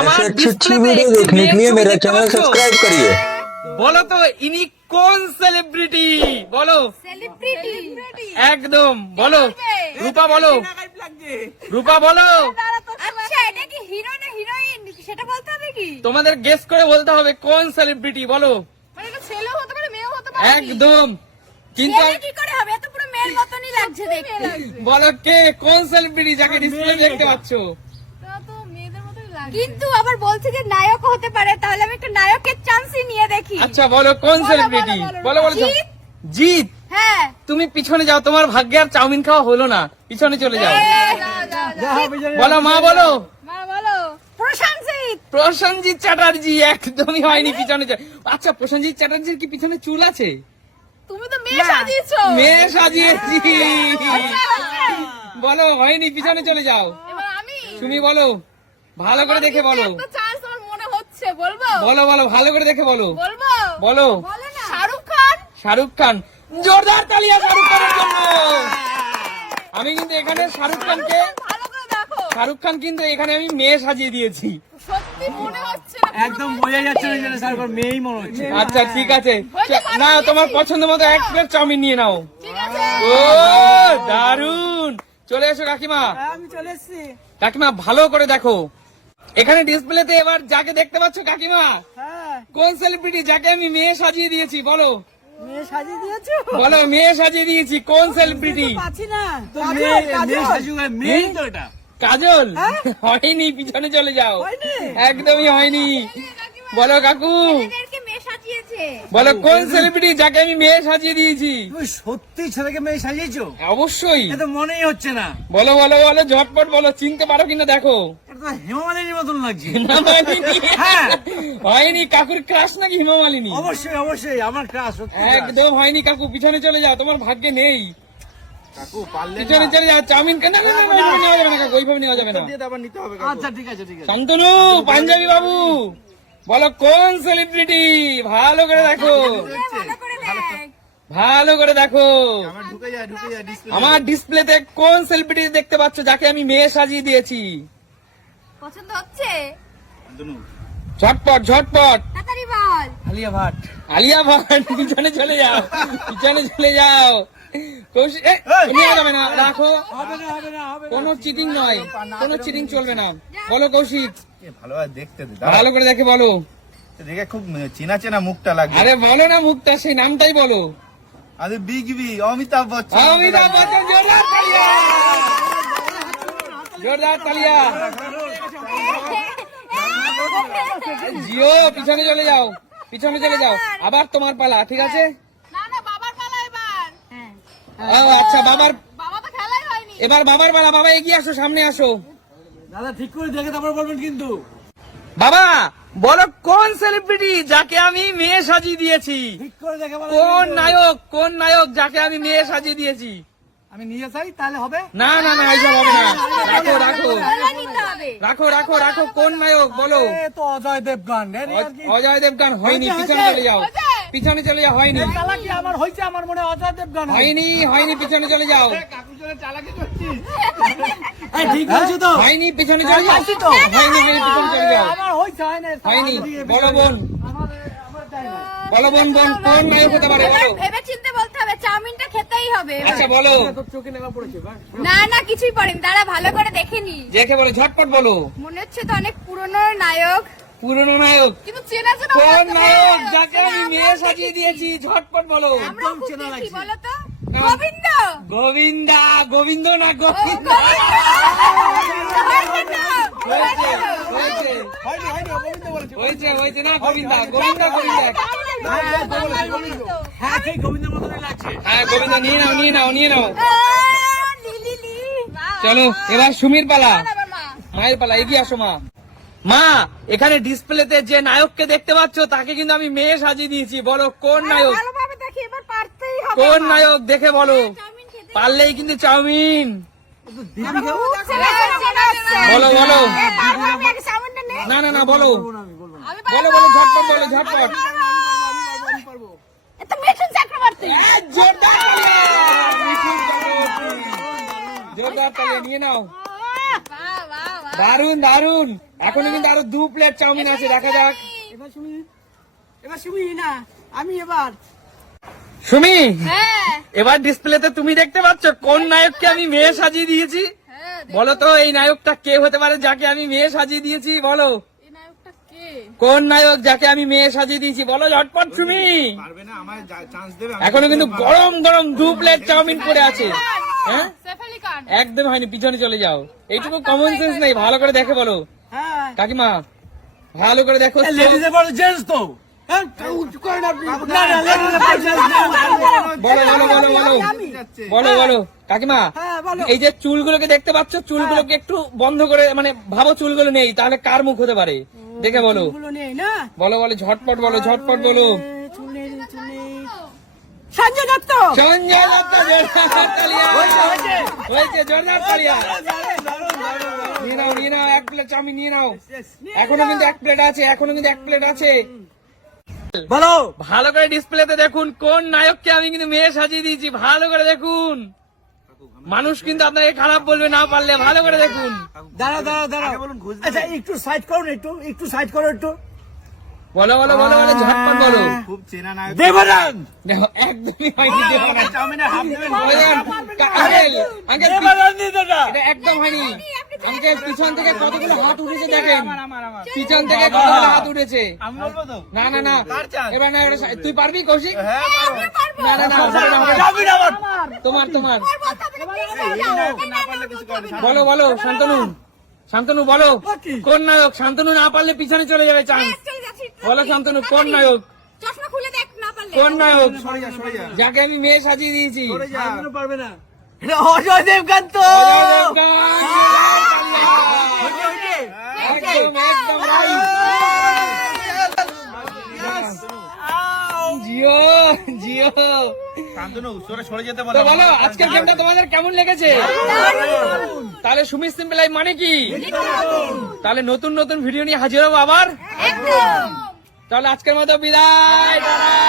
ऐसे अच्छी अच्छी वीडियो देखने के लिए मेरा चैनल सब्सक्राइब करिए। বলো তো ইনি কোন সেলিব্রিটি? বলো। সেলিব্রিটি একদম বলো। রূপা বলো। রূপা বলো। আচ্ছা এটা কি হিরো না হিরোইন সেটা বলতে হবে কি? তোমাদের গেস করে বলতে হবে কোন সেলিব্রিটি। বলো। মানে এটা ছেলেও হতে পারে মেয়েও হতে পারে। একদম। কিন্তু ছেলে কি করে হবে? এত পুরো মেয়ের মতনই লাগছে দেখতে। বলো কে কোন সেলিব্রিটি যাকে ডিসপ্লে দেখতে পাচ্ছ? কিন্তু আবার বলছে যে নায়ক হতে পারে, তাহলে আমি একটা নায়কের চান্সই নিয়ে দেখি। আচ্ছা বলো কোন সেলিব্রিটি? বলো বলো। জিৎ? জিৎ। হ্যাঁ তুমি পিছনে যাও, তোমার ভাগ্যে আর চাউমিন খাওয়া হলো না, পিছনে চলে যাও। বলো মা বলো। মা বলো প্রশান্তিত। প্রসেনজিৎ চ্যাটার্জি। একদমই হয়নি, পিছনে যাও। আচ্ছা প্রসেনজিৎ চ্যাটার্জির কি পিছনে চুল আছে? তুমি তো মেয়ে সাজিয়েছো। মেয়ে সাজিয়েছি। বলো হয়নি, পিছনে চলে যাও। এবার আমি তুমি বলো, ভালো করে দেখে বলো। একটা চান্স আমার মনে হচ্ছে, বলবো বলো বলো, ভালো করে দেখে বলো। বলবো বলো। বলো না। শাহরুখ খান। শাহরুখ খান। জোরদার তালিয়া শাহরুখ খানের জন্য। আমি কিন্তু এখানে শাহরুখ খানকে, ভালো করে দেখো। শাহরুখ খান কিন্তু এখানে আমি মেয়ে সাজিয়ে দিয়েছি। সত্যি মনে হচ্ছে না। একদম বোঝা যাচ্ছে না যে শাহরুখ খান মেয়েই মনে হচ্ছে। আচ্ছা ঠিক আছে, না তোমার পছন্দ মতো এক প্লেট চাউমিন নিয়ে নাও। ঠিক আছে। ও দারুন। চলে এসো কাকিমা। আমি চলে এসেছি। কাকিমা ভালো করে দেখো, এখানে ডিসপ্লেতে এবার যাকে দেখতে পাচ্ছ কাকিমা, হ্যাঁ কোন সেলিব্রিটি যাকে আমি মেয়ে সাজিয়ে দিয়েছি? বলো মেয়ে সাজিয়ে দিয়েছো। বলো, মেয়ে সাজিয়ে দিয়েছি কোন সেলিব্রিটি? পাচ্ছি না তো মেয়ে সাজিয়ে মেয়ে তো এটা। কাজল। হয়নি, পিছনে চলে যাও। হয়নি? একদমই হয়নি। বলো কাকু, এদেরকে মেয়ে সাজিয়েছে। বলো কোন সেলিব্রিটি যাকে আমি মেয়ে সাজিয়ে দিয়েছি? তুমি সত্যি ছেলেকে মেয়ে সাজিয়েছো? অবশ্যই। এটা মনেই হচ্ছে না। বলো বলো বলো, ঝটপট বলো, চিনতে পারো কিনা দেখো। এটা তো হেমা মালিনীর মতন লাগছে। হিমামালিনী। হ্যাঁ। হয়নি, কাকুর ক্রাশ নাকি হিমামালিনী? অবশ্যই অবশ্যই আমার ক্লাস একদম হয়নি কাকু, পিছনে চলে যাও, তোমার ভাগ্যে নেই। কাকু পারলে পিছনে চলে যাও, চাউমিন কেন নেওয়া যাবে না কাকু, ওইভাবে নেওয়া যাবে না। আচ্ছা ঠিক আছে ঠিক আছে। শান্তনু, পাঞ্জাবি বাবু, বলো কোন সেলিব্রিটি? ভালো করে দেখো, ভালো করে দেখ। ভালো করে দেখো। আমার ডিসপ্লেতে কোন সেলিব্রিটি দেখতে পাচ্ছ যাকে আমি মেয়ে সাজিয়ে দিয়েছি? পছন্দ হচ্ছে? ঝটপট ঝটপট। তাড়াতাড়ি বল। আলিয়া ভাট। আলিয়া ভাট। পিছনে চলে যাও, পিছনে চলে যাও। কৌশিক, নেওয়া যাবে না, রাখো। হবে না হবে না হবে না। কোনো চিটিং নয়, কোনো চিটিং চলবে না। বলো কৌশিক, ভালোভাবে দেখতে দে, ভালো করে দেখে বলো। দেখে খুব চেনা চেনা মুখটা লাগছে। আরে বলো না মুখটা, সেই নামটাই বলো। আরে বিগ বি অমিতাভ বচ্চন। অমিতাভ বচ্চন। জোরদার তালিয়া, জোরদার তালিয়া। জিও, পিছনে চলে যাও, পিছনে চলে যাও। আবার তোমার পালা, ঠিক আছে? না না বাবার পালা এবার। ও আচ্ছা, বাবার, বাবা তো খেলাই হয়নি। এবার বাবার পালা। বাবা এগিয়ে আসো, সামনে আসো। দাদা ঠিক করে দেখে তারপর বলবেন কিন্তু। বাবা বলো কোন সেলিব্রিটি যাকে আমি মেয়ে সাজিয়ে দিয়েছি? ঠিক করে দেখে বলো কোন কিন্তু। নায়ক, কোন নায়ক যাকে আমি মেয়ে সাজিয়ে দিয়েছি? আমি নিয়ে যাই তাহলে হবে। না না না, এইসব হবে না। রাখো রাখো বলে নিতে হবে। রাখো রাখো রাখো, কোন নায়ক বলো? এ তো অজয় দেবগান। এর আর কি অজয় দেবগান। হয়নি, পিছনে চলে যাও, পিছনে চলে যাও। হয়নি, চালাকি আমার হয়েছে, আমার মনে হয় অজয় দেবগান হবে। হয়নি, হয়নি, পিছনে চলে যাও। এই ঠিক বলছো তো? হয়নি, পিছনে চলে যাও। আছি তো। হয়নি, হয়নি, পিছনে চলে যাও। আমার হয়েছে হয় না। হয়নি। বলো বোন, আমার চাই না। বলো বোন, বোন কোন নায়ক হতে পারে এবার বলো? ভেবে চিন্তে বলতে হবে, চাউমিনটা খেতেই হবে এবার। আচ্ছা বলো, তোর চোখে লেখা পড়েছে বাস। না না কিছুই পড়েনি, দাঁড়া ভালো করে দেখে নি। দেখে বলো, ঝটপট বলো। মনে হচ্ছে তো অনেক পুরনো নায়ক, পুরনো নায়ক। কিন্তু চেনা চেনা কোন মনে হচ্ছে। নায়ক যাকে আমি আমরাও মেয়ে সাজিয়ে দেখেছি। দিয়েছি? ঝটপট বলো। আমরাও খুব চেনা দেখি, লাগছে। বলো তো। নাম। গোবিন্দ। গোবিন্দা। গোবিন্দ না, ও, গোবিন্দ। গোবিন্দ। হয়েছে তো, হয়েছে, হয়েছে তো। হয়েছে, হয়নি হয়নি অবৈধ বলেছে। হয়েছে, হয়েছে না, গোবিন্দা, গোবিন্দা, গোবিন্দা। হ্যাঁ ঠিক গোবিন্দের মতনই লাগছে। হ্যাঁ গোবিন্দা, নিয়ে নাও, নিয়ে নাও, নিয়ে নাও। লি, লি, লি। চলো এবার সুমির পালা, আবার মা। মায়ের পালা। এগিয়ে আসো মা। মা, এখানে ডিসপ্লেতে যে নায়ককে দেখতে পাচ্ছ তাকে কিন্তু আমি মেয়ে সাজিয়ে দিয়েছি। বলো কোন নায়ক? ভালোভাবে দেখি, এবার পারতেই হবে। কোন আমার। নায়ক দেখে বলো। চাউমিন খেতে পারলেই কিন্তু চাউমিন। খুব চেনা চেনা লাগছে। বলো, বলো। এ, বাবা, আমি আগে চাউমিনটা নেই। না না না, বলো আমি বলো, পারবো। বলো, ঝটপট বলো, ঝটপট। এ তো মিঠুন চক্রবর্তী। জোরদার তালি, মিঠুন চক্রবর্তী। জোরদার তালি, নিয়ে নাও। বাহ, বাহ, বাহ। দারুন দারুন। এখনো কিন্তু আরো 2 প্লেট চাউমিন আছে, দেখা যাক। এবার শুনি না আমি এবার সুমি, হ্যাঁ এবার ডিসপ্লেতে তুমি দেখতে পাচ্ছ কোন নায়ককে আমি মেয়ে সাজিয়ে দিয়েছি। বলো তো এই নায়কটা কে হতে পারে যাকে আমি মেয়ে সাজিয়ে দিয়েছি? বলো এই নায়কটা কে? কোন নায়ক যাকে আমি মেয়ে সাজিয়ে দিয়েছি? বলো ঝটপট সুমি। পারবে না, আমায় চান্স দেবে। এখনো কিন্তু গরম গরম 2 প্লেট চাউমিন পড়ে আছে। হ্যাঁ সৈফ আলী খান। একদম হয়নি, পিছনে চলে যাও। এইটুকু কমন সেন্স নেই, ভালো করে দেখে বলো। হ্যাঁ কাকিমা ভালো করে দেখো। লেডিজে বড় জেন্টস তো হ্যাঁ করেন আপনি না না লেডিজে বড় জেন্টস বলো বলো বলো বলো বলো বলো কাকিমা, হ্যাঁ, বলো। এই যে চুলগুলোকে দেখতে পাচ্ছ, চুলগুলোকে একটু বন্ধ করে, মানে ভাবো চুলগুলো নেই, তাহলে কার মুখ হতে পারে? দেখে বলো গুলো নেই না বলো বলো ঝটপট বলো, ঝটপট বলো। চুলে সঞ্জয় দত্ত সঞ্জয় দত্ত, জোরদার তালিয়া। হয়েছে, জোরদার তালিয়া। নিয়ে নাও নিয়ে নাও, 1 প্লেট চাউমিন নিয়ে নাও। এখনো কিন্তু 1 প্লেট আছে, এখনো কিন্তু 1 প্লেট আছে। বলো ভালো করে ডিসপ্লেতে দেখুন কোন নায়ককে আমি কিন্তু মেয়ে সাজিয়ে দিয়েছি। ভালো করে দেখুন, মানুষ কিন্তু আপনাকে খারাপ বলবে না পারলে। ভালো করে দেখুন। দাঁড়াও দাঁড়াও দাঁড়াও বলুন, ঘুষ দেবে। আচ্ছা একটু সাইড করুন, একটু সাইড করো একটু বলো বলো বলো বলো, ঝটপট বলো। খুব চেনা নায়ক। দেবরান দেখো, একদমই হয়নি। দেবরাজ। চাউমিনের হাফ দেবেন। বলেন, আঙ্কেল, আঙ্কেল, দেবরান দিতে না এটা একদম হয়নি। আঙ্কেল, পিছন থেকে কতগুলো হাত উঠেছে দেখেন। পিছন থেকে কতগুলো হাত উঠেছে। আমি বলবো তো। না না না, কার চান? এবার না, তুই পারবি কৌশিক? হ্যাঁ, পারবো। না না না, হবে না, হবে না। চাউমিন আমার তোমার তোমার না পারলে কিছু করবে না। বলো বলো শান্তনু, শান্তনু বলো কোন নায়ক? শান্তনু না পারলে পিছনে চলে যাবে চান্স। চলে যাচ্ছি। বলো শান্তনু, কোন নায়ক? চশমা খুলে দেখ না পারলে। কোন নায়ক সরে যা, সরে যা। যাকে আমি মেয়ে সাজিয়ে দিয়েছি? সরে যা। পারবে না এটা অজয় দেবকান্ত অজয় দেবগন, একদম একদম রাইট। জিও জিও। শান্তনু, সরে যেতে তো বলো। বলো আজকের গেমটা তোমাদের কেমন লেগেছে? তাহলে সুমি সিম্পল লাইফ মানে কি? তাহলে নতুন নতুন ভিডিও নিয়ে হাজির হবো আবার। একদম। তাহলে আজকের মতো বিদায়। টাটা।